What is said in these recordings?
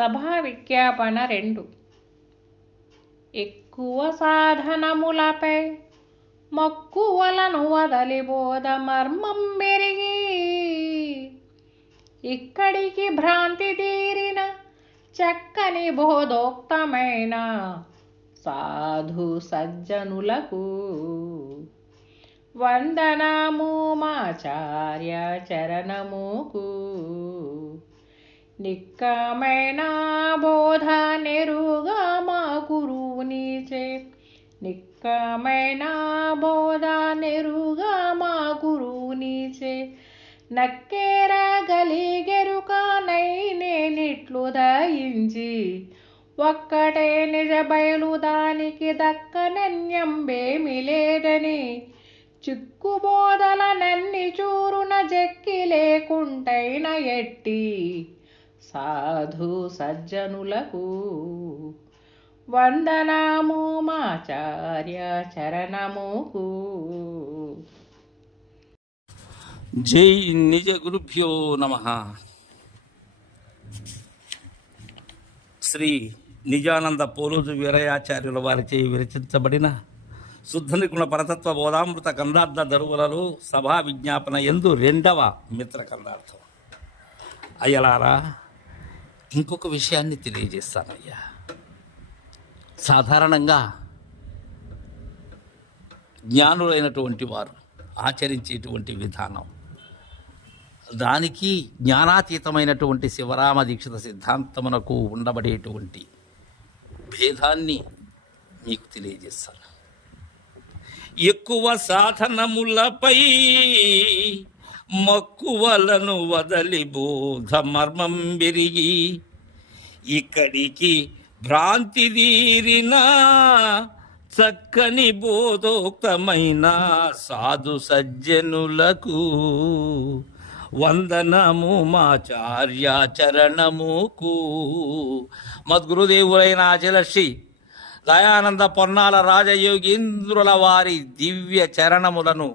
సభా విజ్ఞాపన రెండు. ఎక్కువ సాధనములపై మక్కువలను వదలి బోధ మర్మం పెరిగి ఇక్కడికి భ్రాంతి తీరిన చక్కని బోధోక్తమైన సాధు సజ్జనులకు వందనము మాచార్య చరణముకు. నిక్కమైన బోధ నెరుగా మా గురువునిచే నిక్కమైన బోధ నెరుగా మా గురువునిచే నక్కేరగలిగెరుకనై నేనిట్లు దయించి. ఒక్కటే నిజ బయలు దానికి దక్కనన్యంబేమి లేదని. చిక్కుబోదల నన్ని చూరున జక్కి లేకుంటైన ఎట్టి. సాధు సజ్జనులకు వందనాము మాచార్య చరణముకు. జై నిజ గురుభ్యో నమ. శ్రీ నిజానంద పోలోజు వీరయాచార్యుల వారిచే విరచించబడిన శుద్ధ నిగుణ పరతత్వ బోధామృత కందార్థ దరువులలో సభా విజ్ఞాపన ఎందు రెండవ మిత్ర కందార్థం. అయ్యలారా ఇంకొక విషయాన్ని తెలియజేస్తానయ్యా. సాధారణంగా జ్ఞానులైనటువంటి వారు ఆచరించేటువంటి విధానం దానికి జ్ఞానాతీతమైనటువంటి శివరామ దీక్షిత సిద్ధాంతమునకు ఉండబడేటువంటి భేదాన్ని మీకు తెలియజేస్తాను. ఎక్కువ సాధనములపై మక్కువలను వదలి బోధ మర్మం విరిగి ఇక్కడికి భ్రాంతి తీరిన చక్కని బోధోక్తమైన సాధు సజ్జనులకు వందనము మాచార్యాచరణముకు మద్గురుదేవులైన ఆచలశ్రీ దయానంద పొన్నాల రాజయోగీంద్రుల వారి దివ్య చరణములను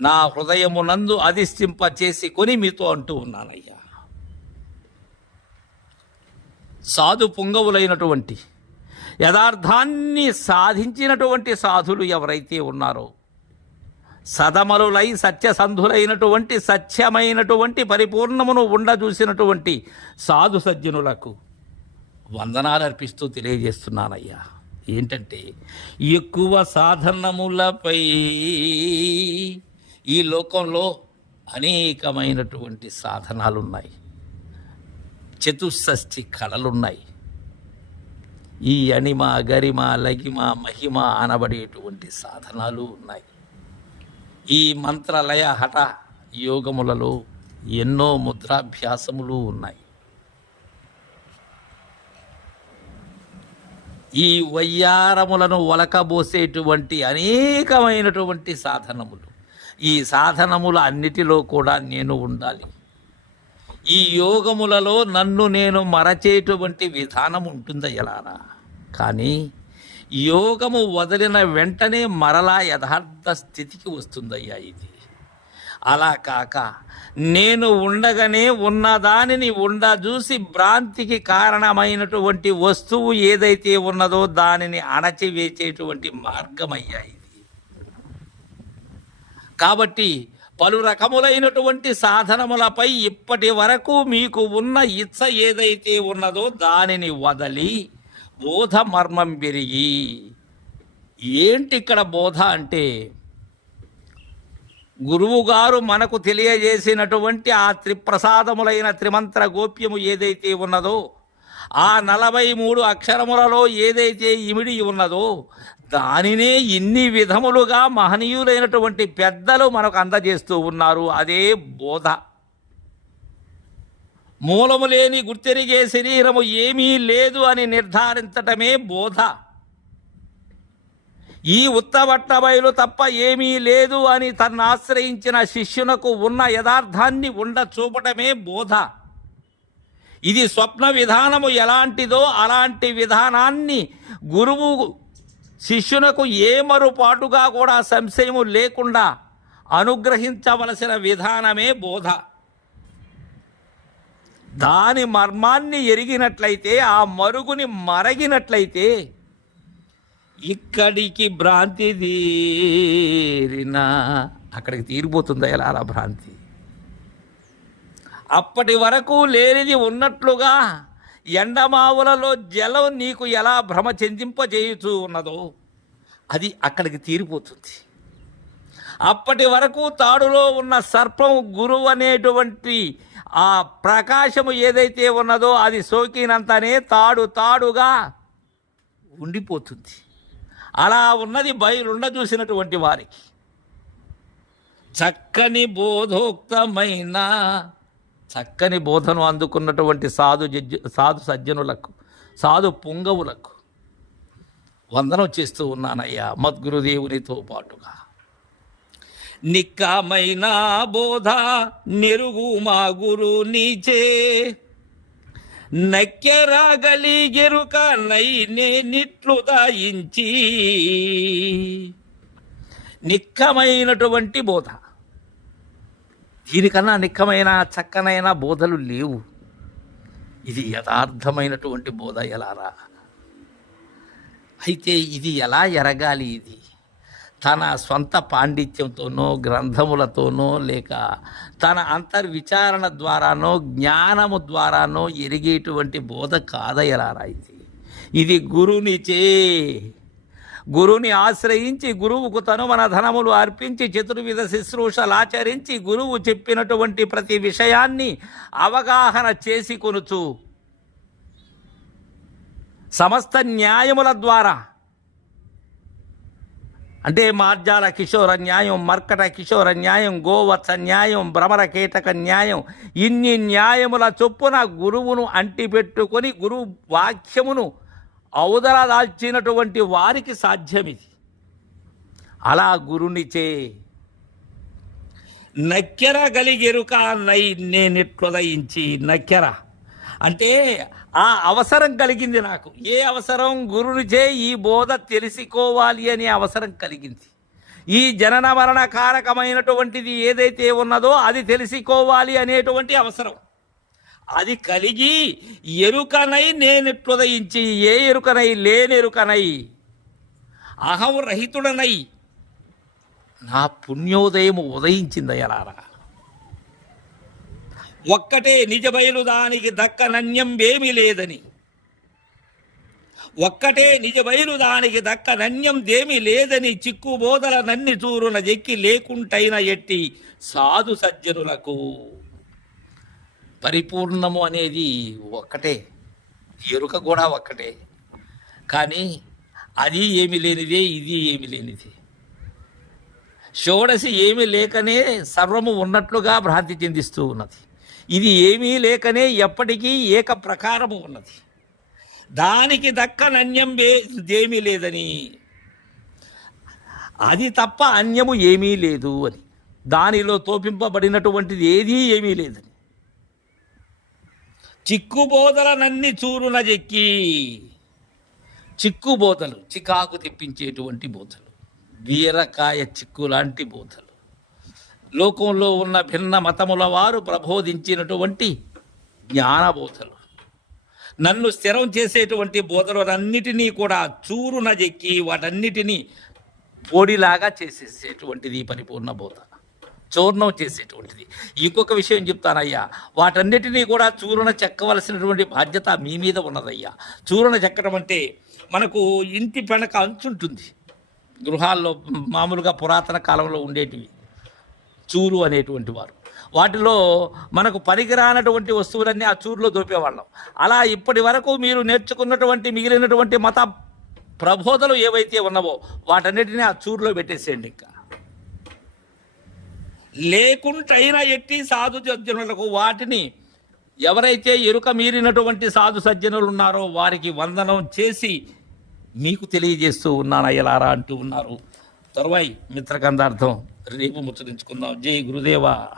నా హృదయమునందు అధిష్టింప చేసి కొని మీతో అంటూ ఉన్నానయ్యా. సాధు పుంగవులైనటువంటి యథార్థాన్ని సాధించినటువంటి సాధులు ఎవరైతే ఉన్నారో సదమలులై సత్యసంధులైనటువంటి సత్యమైనటువంటి పరిపూర్ణమును ఉండజూసినటువంటి సాధు సజ్జనులకు వందనాలు అర్పిస్తూ తెలియజేస్తున్నానయ్యా. ఏంటంటే ఎక్కువ సాధనములపై ఈ లోకంలో అనేకమైనటువంటి సాధనాలు ఉన్నాయి చతుషష్ఠి కళలున్నాయి. ఈ అణిమ గరిమ లగిమ మహిమ అనబడేటువంటి సాధనాలు ఉన్నాయి. ఈ మంత్రలయ హఠ యోగములలో ఎన్నో ముద్రాభ్యాసములు ఉన్నాయి. ఈ వయ్యారములను ఒలకబోసేటువంటి అనేకమైనటువంటి సాధనములు. ఈ సాధనముల అన్నిటిలో కూడా నేను ఉండాలి. ఈ యోగములలో నన్ను నేను మరచేటువంటి విధానం ఉంటుందా ఎలారా కానీ యోగము వదిలిన వెంటనే మరలా యథార్థ స్థితికి వస్తుందయ్యా ఇది. అలా కాక నేను ఉండగానే ఉన్నదానిని ఉండ చూసి భ్రాంతికి కారణమైనటువంటి వస్తువు ఏదైతే ఉన్నదో దానిని అణచివేసేటువంటి మార్గమయ్యాయి కాబట్టి పలు రకములైనటువంటి సాధనములపై ఇప్పటి వరకు మీకు ఉన్న ఇచ్చ ఏదైతే ఉన్నదో దానిని వదలి బోధ మర్మం పెరిగి ఏంటి ఇక్కడ బోధ అంటే? గురువుగారు మనకు తెలియజేసినటువంటి ఆ త్రిప్రసాదములైన త్రిమంత్ర గోప్యము ఏదైతే ఉన్నదో ఆ నలభై మూడు అక్షరములలో ఏదైతే ఇమిడి ఉన్నదో దానినే ఇన్ని విధములుగా మహనీయులైనటువంటి పెద్దలు మనకు అందజేస్తూ ఉన్నారు. అదే బోధ. మూలము లేని గుర్తెరిగే శరీరము ఏమీ లేదు అని నిర్ధారించటమే బోధ. ఈ ఉత్తబట్ట బయలు తప్ప ఏమీ లేదు అని తన్ను ఆశ్రయించిన శిష్యునకు ఉన్న యథార్థాన్ని ఉండ చూపటమే బోధ. ఇది స్వప్న విధానము ఎలాంటిదో అలాంటి విధానాన్ని గురువు శిష్యునకు ఏ మరుపాటుగా కూడా సంశయము లేకుండా అనుగ్రహించవలసిన విధానమే బోధ. దాని మర్మాన్ని ఎరిగినట్లయితే ఆ మరుగుని మరగినట్లయితే ఇక్కడికి భ్రాంతి తీరినా అక్కడికి తీరిపోతుందా ఎలా భ్రాంతి? అప్పటి వరకు లేనిది ఉన్నట్లుగా ఎండమావులలో జలం నీకు ఎలా భ్రమ చెందింపజేయుచూ ఉన్నదో అది అక్కడికి తీరిపోతుంది. అప్పటి వరకు తాడులో ఉన్న సర్పం గురువు అనేటువంటి ఆ ప్రకాశము ఏదైతే ఉన్నదో అది సోకినంతనే తాడు తాడుగా ఉండిపోతుంది. అలా ఉన్నది బయలుండ చూసినటువంటి వారికి. చక్కని బోధోక్తమైన చక్కని బోధను అందుకున్నటువంటి సాధు జడ్జ సాధు సజ్జనులకు సాధు పుంగవులకు వందనం చేస్తూ ఉన్నానయ్యా మద్గురుదేవునితో పాటుగా. నిక్కమైన బోధ నెరుగు మా గురు నీచే నక్కెరాగలిగెరుక నైనే నిట్లు దాయించి. నిక్కమైనటువంటి బోధ. దీనికన్నా నిక్కమైన చక్కనైన బోధలు లేవు. ఇది యథార్థమైనటువంటి బోధ ఎలారా అయితే ఇది ఎలా ఎరగాలి ఇది? తన సొంత పాండిత్యంతోనో గ్రంథములతోనో లేక తన అంతర్విచారణ ద్వారానో జ్ఞానము ద్వారానో ఎరిగేటువంటి బోధ కాదయలారా ఇది? ఇది గురునిచే గురువుని ఆశ్రయించి గురువుకు తను మన ధనములు అర్పించి చతుర్విధ శుశ్రూషలు ఆచరించి గురువు చెప్పినటువంటి ప్రతి విషయాన్ని అవగాహన చేసి కొనుచు. సమస్త న్యాయముల ద్వారా. అంటే మార్జాల కిషోర న్యాయం మర్కట కిషోర న్యాయం గోవత్స న్యాయం భ్రమర కీటక న్యాయం ఇన్ని న్యాయముల చొప్పున గురువును అంటిపెట్టుకొని గురువు వాక్యమును అవదల దాల్చినటువంటి వారికి సాధ్యమిది. అలా గురునిచే నక్కెర గలిగెరుక నై నేనెట్లుదయించి నక్కెర. అంటే ఆ అవసరం కలిగింది నాకు. ఏ అవసరం? గురునిచే ఈ బోధ తెలుసుకోవాలి అనే అవసరం కలిగింది. ఈ జనన మరణ కారకమైనటువంటిది ఏదైతే ఉన్నదో అది తెలుసుకోవాలి అనేటువంటి అవసరం. అది కలిగి ఎరుకనై నేనెట్లుదయించి ఏ ఎరుకనై లేనెరుకనై అహం రహితుడనై నా పుణ్యోదయము ఉదయించిందయ్యలారా. ఒక్కటే నిజ బయలు దానికి దక్క నన్యం ఏమీ లేదని. ఒక్కటే నిజ బయలు దానికి దక్క నన్యం దేమి లేదని చిక్కుబోధల నన్ని చూరున జెక్కి లేకుంటైన ఎట్టి సాధు సజ్జనులకు. పరిపూర్ణము అనేది ఒక్కటే. ఎరుక కూడా ఒక్కటే. కానీ అది ఏమి లేనిదే ఇది ఏమి లేనిది. షోడశి ఏమీ లేకనే సర్వము ఉన్నట్లుగా భ్రాంతి చెందిస్తూ ఉన్నది. ఇది ఏమీ లేకనే ఎప్పటికీ ఏక ప్రకారము ఉన్నది. దానికి దక్క అన్యం ఏమీ లేదని. అది తప్ప అన్యము ఏమీ లేదు అని. దానిలో తోపింపబడినటువంటిది ఏదీ ఏమీ లేదని. చిక్కుబోధల నన్ని చూరున చెక్కి చిక్కుబోతలు చికాకు తెప్పించేటువంటి బోధలు బీరకాయ చిక్కు లాంటి బోధలు లోకంలో ఉన్న భిన్న మతముల వారు ప్రబోధించినటువంటి జ్ఞానబోధలు నన్ను స్థిరం చేసేటువంటి బోధలన్నిటినీ కూడా చూరున చెక్కి వాటన్నిటినీ పొడిలాగా చేసేసేటువంటిది పరిపూర్ణ బోధ చూర్ణం చేసేటువంటిది. ఇంకొక విషయం చెప్తానయ్యా వాటన్నిటినీ కూడా చూరణ చెక్కవలసినటువంటి బాధ్యత మీ మీద ఉన్నదయ్యా. చూరణ చెక్కడం అంటే మనకు ఇంటి పెనక అంచుంటుంది. గృహాల్లో మామూలుగా పురాతన కాలంలో ఉండేటివి. చూరు అనేటువంటి వారు. వాటిలో మనకు పనికిరానటువంటి వస్తువులన్నీ ఆ చూరులో దోపేవాళ్ళం అలా ఇప్పటి వరకు మీరు నేర్చుకున్నటువంటి మిగిలినటువంటి మత ప్రబోధలు ఏవైతే ఉన్నావో వాటన్నిటిని ఆ చూరులో పెట్టేసేయండి ఇంకా. లేకుంటైనా ఎట్టి సాధు సజ్జనులకు వాటిని ఎవరైతే ఎరుక మీరినటువంటి సాధు సజ్జనులు ఉన్నారో వారికి వందనం చేసి మీకు తెలియజేస్తూ ఉన్నాను అయ్యలారా అంటూ ఉన్నారు. తరువాయి మిత్రకందార్థం రేపు ముచ్చరించుకుందాం జై గురుదేవా.